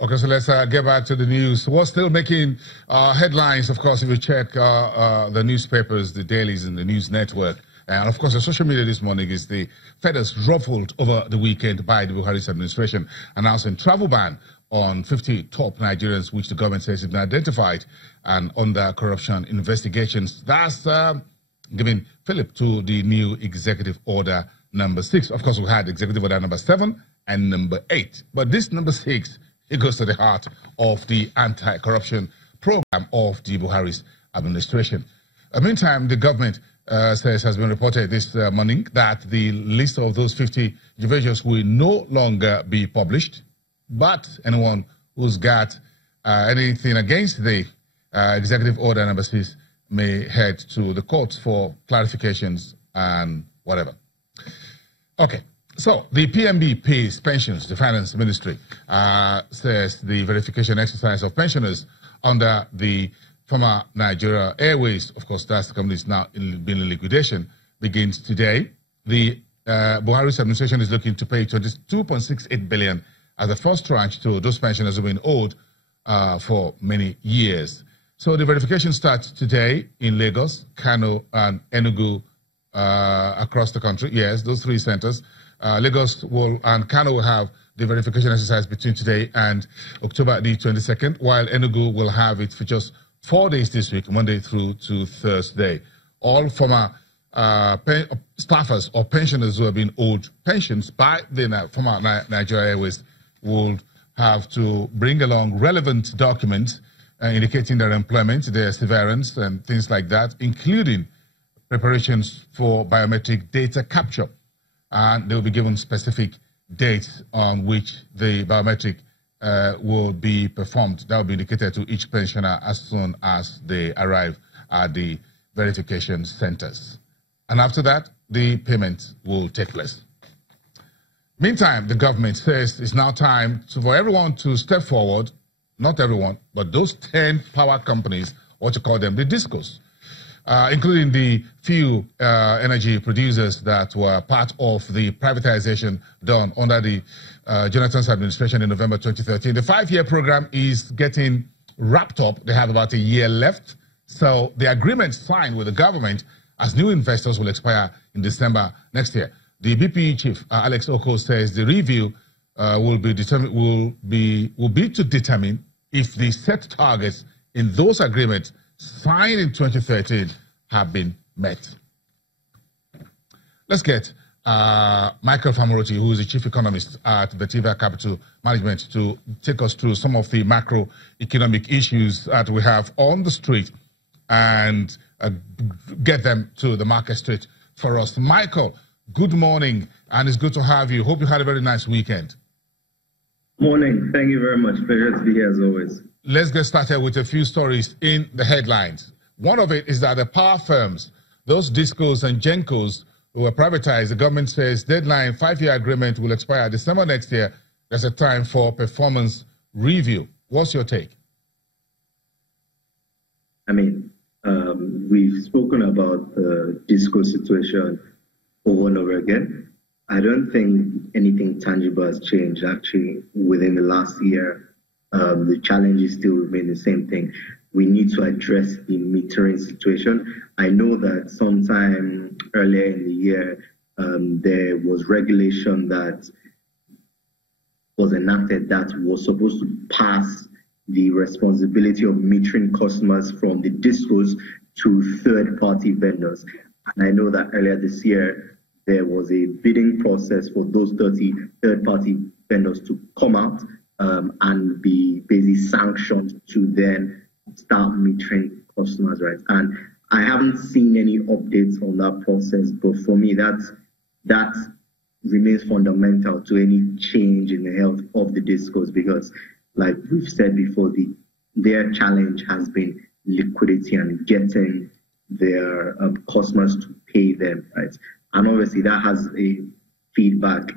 Okay, so let's get back to the news. What's still making headlines, of course, if you check the newspapers, the dailies, and the news network, and of course, the social media this morning is the Fed has ruffled over the weekend by the Buhari's administration announcing travel ban on 50 top Nigerians, which the government says has been identified and under corruption investigations. That's giving fillip to the new executive order number 6. Of course, we had executive order number 7 and number 8, but this number 6, it goes to the heart of the anti-corruption program of the Buhari's administration. Meantime, the government says has been reported this morning that the list of those 50 individuals will no longer be published, but anyone who's got anything against the executive order number 6 may head to the courts for clarifications and whatever. Okay. So, the PMB pays pensions, the Finance Ministry, says the verification exercise of pensioners under the former Nigeria Airways, of course, that's the company is now been in liquidation, begins today. The Buhari's administration is looking to pay 22.68 billion as the first tranche to those pensioners who have been owed for many years. So, the verification starts today in Lagos, Kano, and Enugu across the country. Yes, those 3 centers. Lagos and Kano will have the verification exercise between today and October the 22nd, while Enugu will have it for just 4 days this week, Monday through to Thursday. All former staffers or pensioners who have been owed pensions by the former Nigeria Airways will have to bring along relevant documents indicating their employment, their severance, and things like that, including preparations for biometric data capture. And they will be given specific dates on which the biometric will be performed. That will be indicated to each pensioner as soon as they arrive at the verification centers. And after that, the payment will take place. Meantime, the government says it's now time for everyone to step forward, not everyone, but those 10 power companies, what you call them, the discos, including the few energy producers that were part of the privatization done under the Jonathan's administration in November 2013. The 5-year program is getting wrapped up. They have about a year left. So the agreement signed with the government as new investors will expire in December next year. The BPE chief, Alex Oko, says the review will be to determine if the set targets in those agreements signed in 2013 have been met. Let's get Michael Famoroti, who is the chief economist at Vetiva Capital Management, to take us through some of the macroeconomic issues that we have on the street and get them to the market street for us. Michael, good morning, and it's good to have you. Hope you had a very nice weekend. Morning. Thank you very much. Pleasure to be here as always. Let's get started with a few stories in the headlines. One of it is that the power firms, those discos and gencos who were privatized, the government says deadline 5-year agreement will expire December next year. There's a time for performance review. What's your take? I mean, we've spoken about the disco situation over and over again. I don't think anything tangible has changed actually within the last year. The challenges still remain the same thing. We need to address the metering situation. I know that sometime earlier in the year, there was regulation that was enacted that was supposed to pass the responsibility of metering customers from the discos to third-party vendors. And I know that earlier this year, there was a bidding process for those 30 third-party vendors to come out and be basically sanctioned to then start metering customers, right? And I haven't seen any updates on that process, but for me, that remains fundamental to any change in the health of the discos because, like we've said before, their challenge has been liquidity and getting their customers to pay them, right? And obviously that has a feedback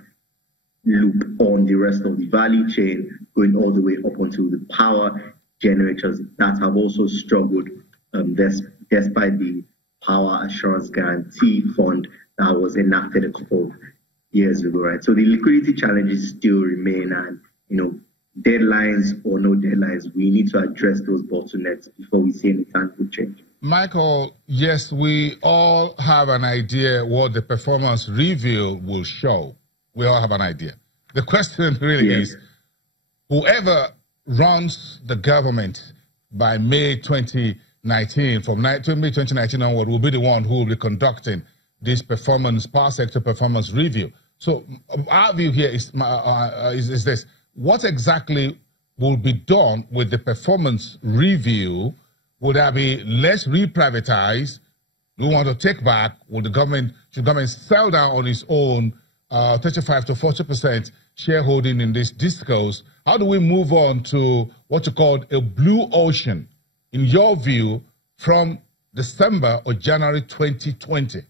loop on the rest of the value chain, going all the way up until the power generators that have also struggled despite the Power Assurance Guarantee Fund that was enacted a couple of years ago, right? So the liquidity challenges still remain, and deadlines or no deadlines, we need to address those bottlenecks before we see any tangible change. Michael, yes, we all have an idea what the performance review will show. We all have an idea. The question really is, whoever runs the government by May 2019, from May 2019 onward, will be the one who will be conducting this power sector performance review. So our view here is this. What exactly will be done with the performance review? Would there be less reprivatized? We want to take back? Should the government sell down on its own 35 to 40% shareholding in this discourse? How do we move on to what you call a blue ocean, in your view, from December or January 2020?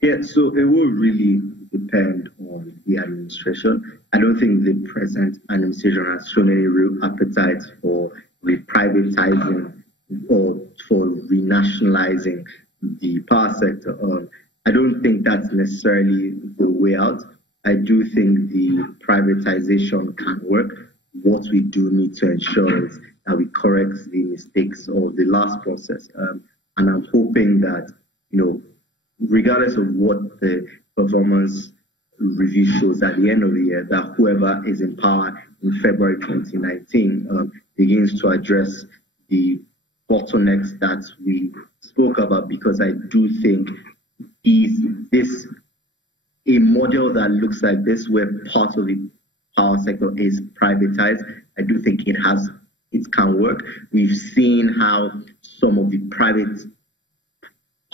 Yeah, so it will really depend on the administration. I don't think the present administration has shown any real appetite for reprivatizing or for renationalizing the power sector. I don't think that's necessarily the way out. I do think the privatization can work. What we do need to ensure is that we correct the mistakes of the last process. And I'm hoping that, regardless of what the performance review shows at the end of the year, that whoever is in power in February 2019 begins to address the bottlenecks that we spoke about, because I do think a model that looks like this, where part of the power sector is privatized, I do think it can work. We've seen how some of the private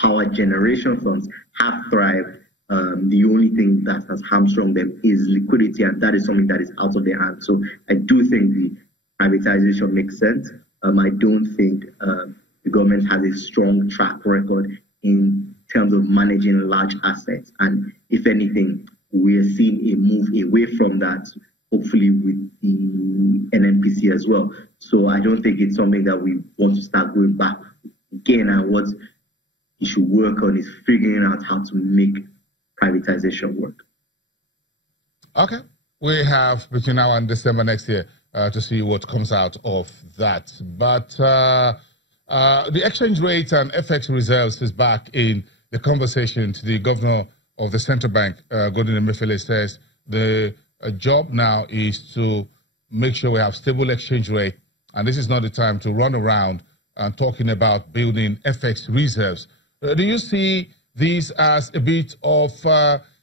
power generation firms have thrived. The only thing that has hamstrung them is liquidity, and that is something that is out of their hands. So I do think the privatization makes sense. I don't think the government has a strong track record in terms of managing large assets. And if anything, we are seeing a move away from that, hopefully with the NNPC as well. So I don't think it's something that we want to start going back again. And what you should work on is figuring out how to make privatization work. Okay. We have between now and December next year to see what comes out of that. But the exchange rate and FX reserves is back in the conversation. To the governor of the central bank, Godwin Emefiele, says the job now is to make sure we have stable exchange rate, and this is not the time to run around and talking about building FX reserves. Do you see these as a bit of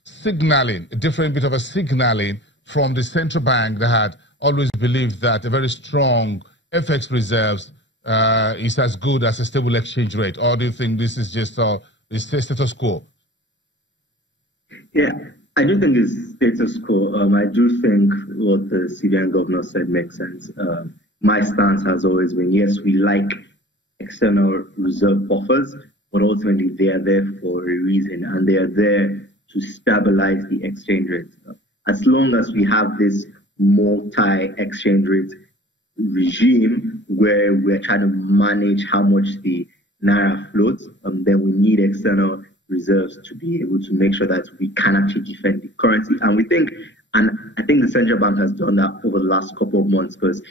signaling, a different bit of a signaling from the central bank that had always believed that a very strong FX reserves is as good as a stable exchange rate? Or do you think this is just the status quo? Yeah, I do think it's status quo. I do think what the CBN governor said makes sense. My stance has always been, yes, we like external reserve buffers, but ultimately they are there for a reason, and they are there to stabilize the exchange rate. As long as we have this multi-exchange rate regime where we're trying to manage how much the naira floats, then we need external reserves to be able to make sure that we can actually defend the currency. And I think the central bank has done that over the last couple of months, because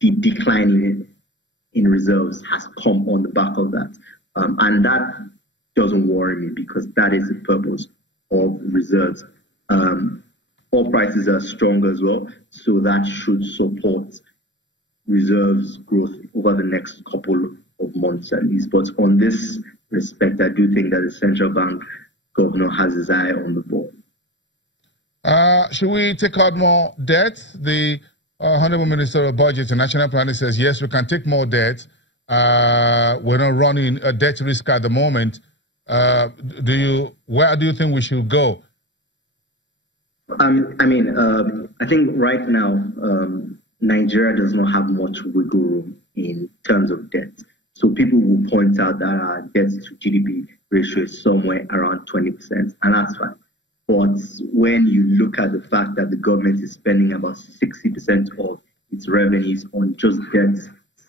the decline in reserves has come on the back of that. And that doesn't worry me, because that is the purpose of reserves. Oil prices are strong as well, so that should support reserves growth over the next couple of months at least. But on this respect, I do think that the central bank governor has his eye on the ball. Should we take out more debt? The Honorable Minister of Budget and National Planning says, yes, we can take more debt. We're not running a debt risk at the moment. Where do you think we should go? I think right now, Nigeria does not have much wiggle room in terms of debt. So people will point out that our debt to GDP ratio is somewhere around 20%, and that's fine. But when you look at the fact that the government is spending about 60% of its revenues on just debt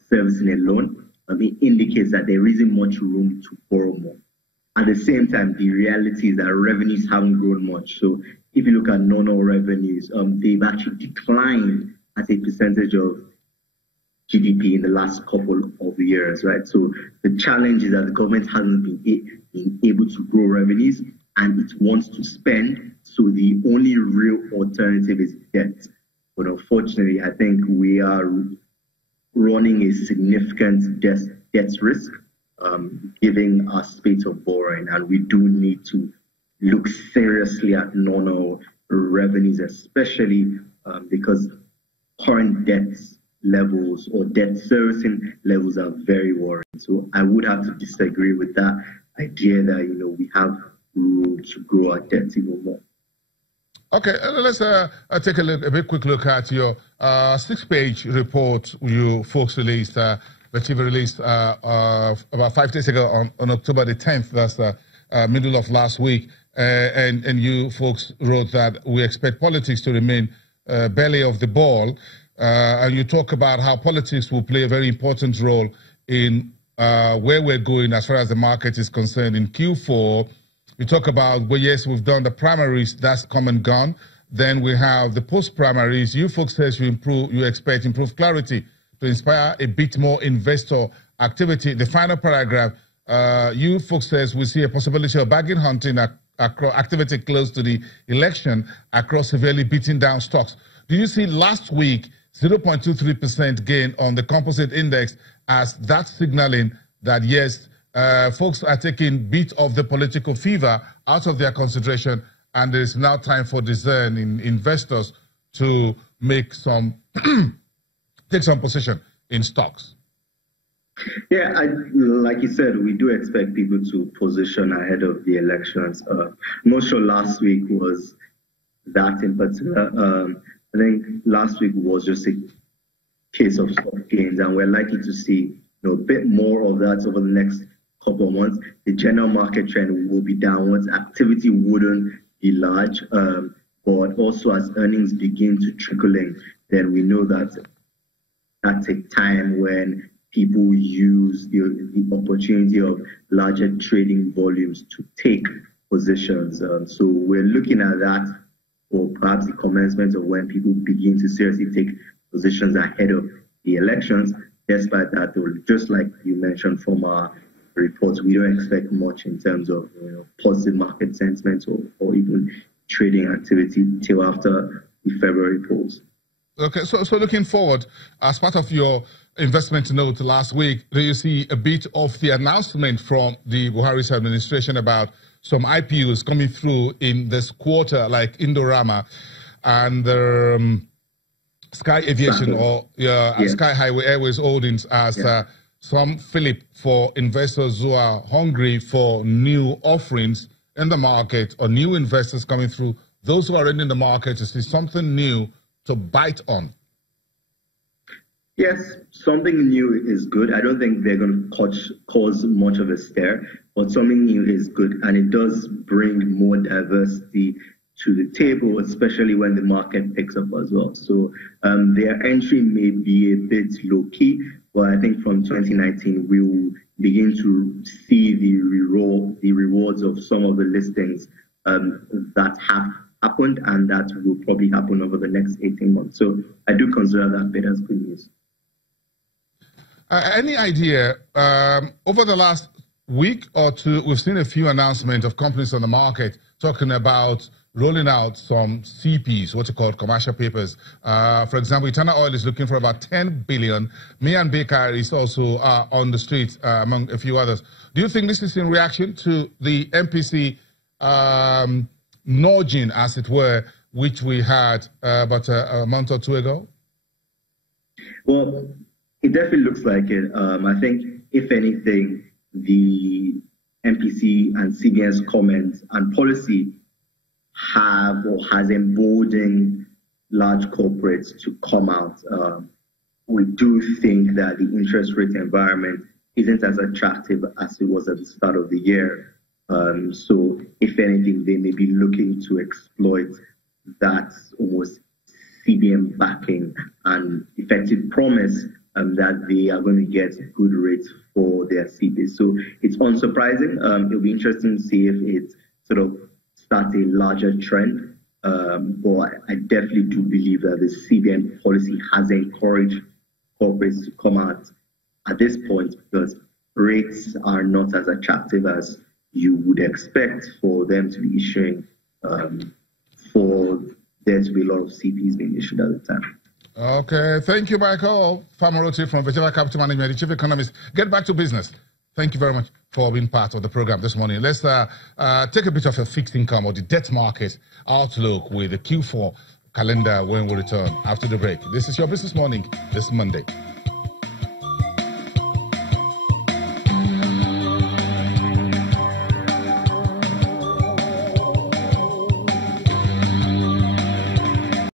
servicing alone, it indicates that there isn't much room to borrow more. At the same time, the reality is that revenues haven't grown much. So if you look at non-oil revenues, they've actually declined as a percentage of GDP in the last couple of years, right? So the challenge is that the government hasn't been able to grow revenues, and it wants to spend. So the only real alternative is debt. But unfortunately, I think we are running a significant debt risk, giving us space of borrowing, and we do need to look seriously at non-oil revenues, especially because current debt levels or debt servicing levels are very worrying. So I would have to disagree with that idea that we have room to grow our debt even more. Okay, let's take a quick look at your 6-page report you folks released, Vetiva released about 5 days ago on October the 10th. That's the middle of last week. And you folks wrote that we expect politics to remain belly of the ball. And you talk about how politics will play a very important role in where we're going as far as the market is concerned in Q4. We talk about, well, yes, we've done the primaries, that's come and gone. Then we have the post-primaries. You folks says you expect improved clarity to inspire a bit more investor activity. The final paragraph, you folks says we see a possibility of bargain hunting activity close to the election across severely beating down stocks. Do you see last week 0.23% gain on the composite index as that signaling that, yes, folks are taking bit of the political fever out of their consideration, and there is now time for discerning investors to make some take some position in stocks? Yeah, like you said, we do expect people to position ahead of the elections. Not sure last week was that in particular. I think last week was just a case of stock gains, and we're likely to see a bit more of that over the next couple of months. The general market trend will be downwards. Activity wouldn't be large, but also as earnings begin to trickle in, then we know that takes time when people use the opportunity of larger trading volumes to take positions. So we're looking at that, or perhaps the commencement of when people begin to seriously take positions ahead of the elections. Despite that, just like you mentioned from our reports, we don't expect much in terms of positive market sentiment or even trading activity till after the February polls. Okay, so looking forward, as part of your investment note last week, do you see a bit of the announcement from the Buhari's administration about some IPOs coming through in this quarter, like Indorama and Sky Aviation Sky Highway Airways Holdings as some fillip for investors who are hungry for new offerings in the market or new investors coming through, those who are in the market to see something new to bite on? Yes, something new is good. I don't think they're going to cause much of a stir, but something new is good, and it does bring more diversity to the table, especially when the market picks up as well. So their entry may be a bit low-key, but I think from 2019 we will begin to see the rewards of some of the listings that have happened, and that will probably happen over the next 18 months. So I do consider that bit as good news. Any idea, over the last week or two, we've seen a few announcements of companies on the market talking about rolling out some CPs, what you call commercial papers. For example, Eternal Oil is looking for about 10 billion. Mian Baker is also on the street, among a few others. Do you think this is in reaction to the MPC nudging, as it were, which we had about a month or two ago? Well, it definitely looks like it. I think, if anything, the MPC and CBN's comments and policy has emboldened large corporates to come out. We do think that the interest rate environment isn't as attractive as it was at the start of the year. So, if anything, they may be looking to exploit that almost CBN backing and effective promise that they are going to get good rates for their CPs. So it's unsurprising. It'll be interesting to see if it sort of starts a larger trend But I definitely do believe that the CBN policy has encouraged corporates to come out at this point because rates are not as attractive as you would expect for them to be issuing, for there to be a lot of CPs being issued at the time. Okay, thank you, Michael. Famoroti from Vetiva Capital Management, the Chief Economist. Get back to business. Thank you very much for being part of the program this morning. Let's take a bit of a fixed income or the debt market outlook with the Q4 calendar when we return after the break. This is your Business Morning this Monday.